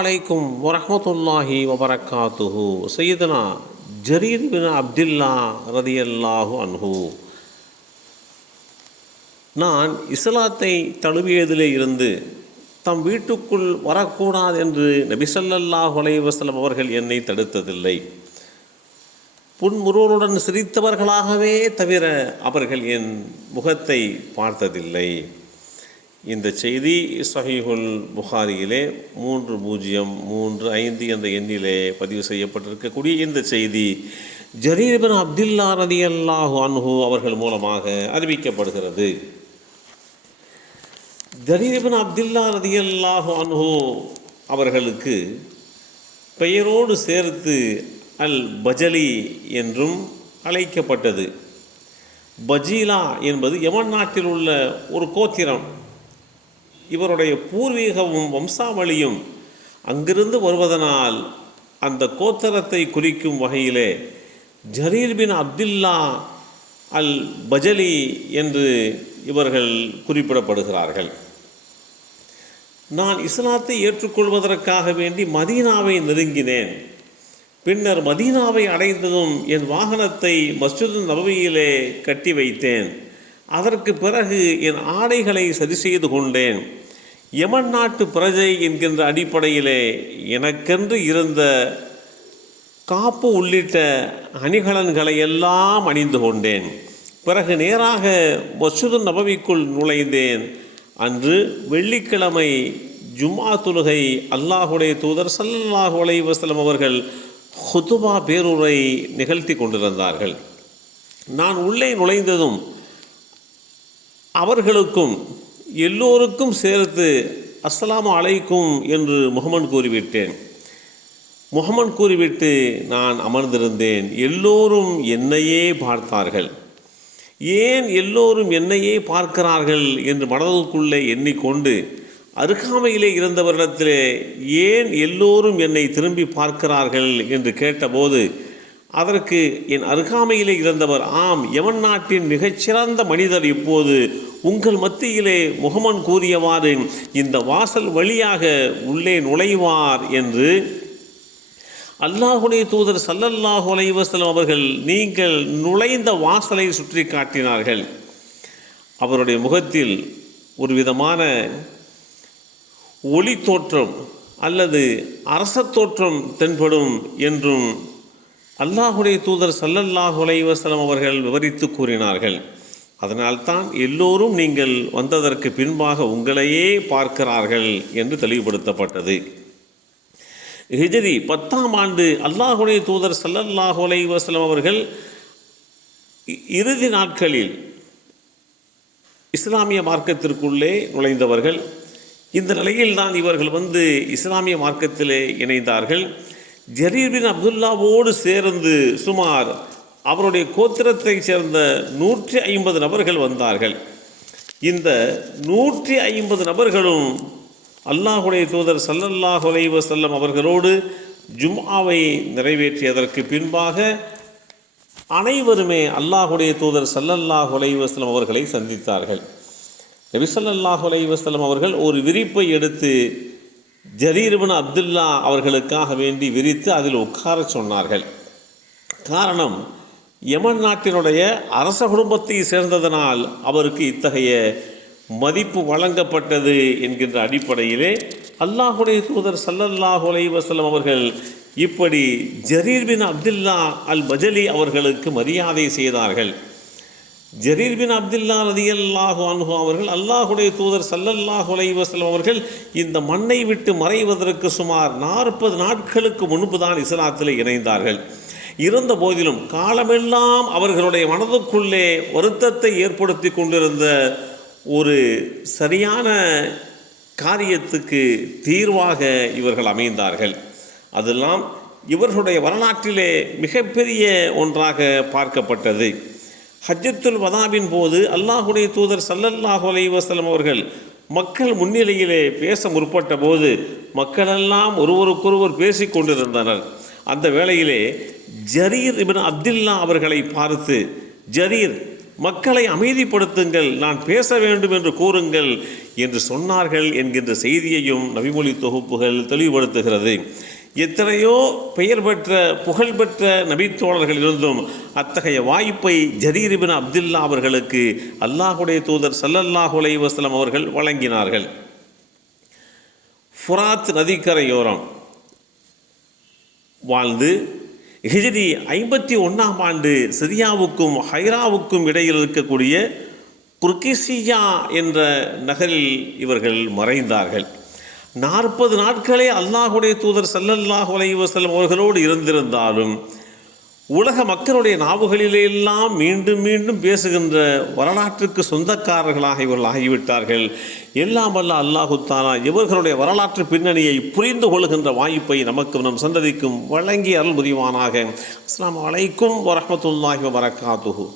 அலைக்கும் வரஹ்மத்துல்லாஹி வபரகாத்துஹு. சையதுனா ஜரீர் பின் அப்துல்லா ரதியல்லாஹு அன்ஹு, நான் இஸ்லாத்தை தழுவியதிலே இருந்து தம் வீட்டுக்குள் வரக்கூடாது என்று நபி ஸல்லல்லாஹு அலைஹி வஸல்லம் அவர்கள் என்னை தடுத்ததில்லை. புன்முறுவலுடன் சிரித்தவர்களாகவே தவிர அவர்கள் என் முகத்தை பார்த்ததில்லை. இந்த செய்தி ஸஹீஹுல் புகாரியிலே 3035 என்ற எண்ணிலே பதிவு செய்யப்பட்டிருக்கக்கூடிய இந்த செய்தி ஜரீர் பின் அப்துல்லா ரலியல்லாஹு அன்ஹு அவர்கள் மூலமாக அறிவிக்கப்படுகிறது. ஜரீர் பின் அப்துல்லா ரலியல்லாஹு அன்ஹு அவர்களுக்கு பெயரோடு சேர்த்து அல் பஜலி என்றும் அழைக்கப்பட்டது. பஜீலா என்பது யமன் நாட்டில் உள்ள ஒரு கோத்திரம். இவருடைய பூர்வீகமும் வம்சாவளியும் அங்கிருந்து வருவதனால் அந்த கோத்திரத்தை குறிக்கும் வகையிலே ஜரீர் பின் அப்துல்லா அல் பஜலி என்று இவர்கள் குறிப்பிடப்படுகிறார்கள். நான் இஸ்லாத்தை ஏற்றுக்கொள்வதற்காக வேண்டி மதீனாவை நெருங்கினேன். பின்னர் மதீனாவை அடைந்ததும் என் வாகனத்தை மஸ்ஜிது நபவியிலே கட்டி வைத்தேன். அதற்கு பிறகு என் ஆடைகளை சரி செய்து கொண்டேன். யமன் நாட்டு பிரஜை என்கின்ற அடிப்படையிலே எனக்கென்று இருந்த காப்பு உள்ளிட்ட அணிகலன்களை எல்லாம் அணிந்து கொண்டேன். பிறகு நேராக மஸ்ஜிது நபவிக்குள் நுழைந்தேன். அன்று வெள்ளிக்கிழமை ஜும்ஆ தொழுகை அல்லாஹுடைய தூதர் ஸல்லல்லாஹு அலைஹி வஸல்லம் அவர்கள் ஹுதுபா பேருரை நிகழ்த்தி கொண்டிருந்தார்கள். நான் உள்ளே நுழைந்ததும் அவர்களுக்கும் எல்லோருக்கும் சேர்த்து அஸ்ஸலாமு அலைக்கும் என்று முஹம்மது கூறிவிட்டேன். முஹம்மது கூறிவிட்டு நான் அமர்ந்திருந்தேன். எல்லோரும் என்னையே பார்த்தார்கள். ஏன் எல்லோரும் என்னையே பார்க்கிறார்கள் என்று மனதுக்குள்ளே எண்ணிக்கொண்டு அருகாமையிலே இருந்தவரிடத்திலே ஏன் எல்லோரும் என்னை திரும்பி பார்க்கிறார்கள் என்று கேட்டபோது அதற்கு என் அருகாமையிலே இருந்தவர், ஆம், யமன் நாட்டின் மிகச்சிறந்த மனிதர் இப்போது உங்கள் மத்தியிலே முஹம்மது கூறியவாறு இந்த வாசல் வழியாக உள்ளே நுழைவார் என்று அல்லாஹுடைய தூதர் ஸல்லல்லாஹு அலைஹி வஸல்லம் அவர்கள் நீங்கள் நுழைந்த வாசலை சுற்றி காட்டினார்கள். அவருடைய முகத்தில் ஒரு விதமான ஒளி தோற்றம் அல்லது அரச தோற்றம் தென்படும் என்றும் அல்லாஹுடைய தூதர் ஸல்லல்லாஹு அலைஹி வஸல்லம் அவர்கள் விவரித்து கூறினார்கள். அதனால்தான் எல்லோரும் நீங்கள் வந்ததற்கு பின்பாக உங்களையே பார்க்கிறார்கள் என்று தெளிவுபடுத்தப்பட்டது. ஹிஜ்ரி 10ஆம் ஆண்டு அல்லாஹுடைய தூதர் ஸல்லல்லாஹு அலைஹி வஸல்லம் அவர்கள் இறுதி நாட்களில் இஸ்லாமிய மார்க்கத்திற்குள்ளே நுழைந்தவர்கள். இந்த நிலையில்தான் இவர்கள் இஸ்லாமிய மார்க்கத்திலே இணைந்தார்கள். ஜரீர் பின் அப்துல்லாவோடு சேர்ந்து சுமார் அவருடைய கோத்திரத்தை சேர்ந்த 150 நபர்கள் வந்தார்கள். இந்த 150 நபர்களும் அல்லாஹுடைய தூதர் ஸல்லல்லாஹு அலைஹி வஸல்லம் அவர்களோடு ஜும்ஆவை நிறைவேற்றியதற்கு பின்பாக அனைவருமே அல்லாஹுடைய தூதர் ஸல்லல்லாஹு அலைஹி வஸல்லம் அவர்களை சந்தித்தார்கள். நபி ஸல்லல்லாஹு அலைஹி வஸல்லம் அவர்கள் ஒரு விரிப்பை எடுத்து ஜரீர் பின் அப்துல்லா அவர்களுக்காக வேண்டி விரித்து அதில் உட்கார சொன்னார்கள். காரணம், யமன் நாட்டினுடைய அரச குடும்பத்தை சேர்ந்ததனால் அவருக்கு இத்தகைய மதிப்பு வழங்கப்பட்டது என்கின்ற அடிப்படையிலே அல்லாஹுடைய தூதர் ஸல்லல்லாஹு அலைஹி வஸல்லம் அவர்கள் இப்படி ஜரீர் பின் அப்துல்லா அல் பஜலி அவர்களுக்கு மரியாதை செய்தார்கள். ஜரீர் பின் அப்துல்லா ரலியல்லாஹு அன்ஹு அவர்கள் அல்லாஹுடைய தூதர் ஸல்லல்லாஹு அலைஹி வஸல்லம் அவர்கள் இந்த மண்ணை விட்டு மறைவதற்கு சுமார் 40 நாட்களுக்கு முன்பு தான் இஸ்லாத்தில் இணைந்தார்கள். இருந்த போதிலும் காலமெல்லாம் அவர்களுடைய மனதுக்குள்ளே வருத்தத்தை ஏற்படுத்தி கொண்டிருந்த ஒரு சரியான காரியத்துக்கு தீர்வாக இவர்கள் அமைந்தார்கள். அதெல்லாம் இவர்களுடைய வரலாற்றிலே மிகப்பெரிய ஒன்றாக பார்க்கப்பட்டது. ஹஜ்ஜத்துல் வதாவின் போது அல்லாஹுடைய தூதர் ஸல்லல்லாஹு அலைஹி வஸல்லம் அவர்கள் மக்கள் முன்னிலையிலே பேச முற்பட்ட போது மக்களெல்லாம் ஒருவருக்கொருவர் பேசி கொண்டிருந்தனர். அந்த வேளையிலே ஜரீர் இப்னு அப்துல்லா அவர்களை பார்த்து, ஜரீர், மக்களை அமைதிப்படுத்துங்கள், நான் பேச வேண்டும் என்று கூறுங்கள் என்று சொன்னார்கள் என்கின்ற செய்தியையும் நபிமொழி தொகுப்புகள் தெளிவுபடுத்துகிறது. எத்தனையோ பெயர் பெற்ற புகழ்பெற்ற நபித்தோழர்கள் இருந்தும் அத்தகைய வாய்ப்பை ஜரீர் இப்னு அப்துல்லா அவர்களுக்கு அல்லாஹுடைய தூதர் ஸல்லல்லாஹு அலைஹி வஸல்லம் அவர்கள் வழங்கினார்கள். ஃபுராத் நதிக்கரையோரம் வாழ்ந்து ஹிஜ்ரி 51ஆம் ஆண்டு சிரியாவுக்கும் ஹைராவுக்கும் இடையில் இருக்கக்கூடிய குர்கிசியா என்ற நகரில் இவர்கள் மறைந்தார்கள். 40 நாட்களே அல்லாஹுடைய தூதர் ஸல்லல்லாஹு அலைஹி வஸல்லம் அவர்களோடு இருந்திருந்தாலும் உலக மக்களுடைய நாவுகளிலெல்லாம் மீண்டும் மீண்டும் பேசுகின்ற வரலாற்றுக்கு சொந்தக்காரர்களாக இவர்கள் ஆகிவிட்டார்கள். எல்லாம் வல்ல அல்லாஹு தஆலா இவர்களுடைய வரலாற்று பின்னணியை புரிந்து கொள்கின்ற வாய்ப்பை நமக்கும் நம் சந்ததிக்கும் வழங்கி அருள் புரிவானாக. அஸ்ஸலாமு அலைக்கும் வரஹ்மத்துல்லாஹி வபரகாத்துஹு.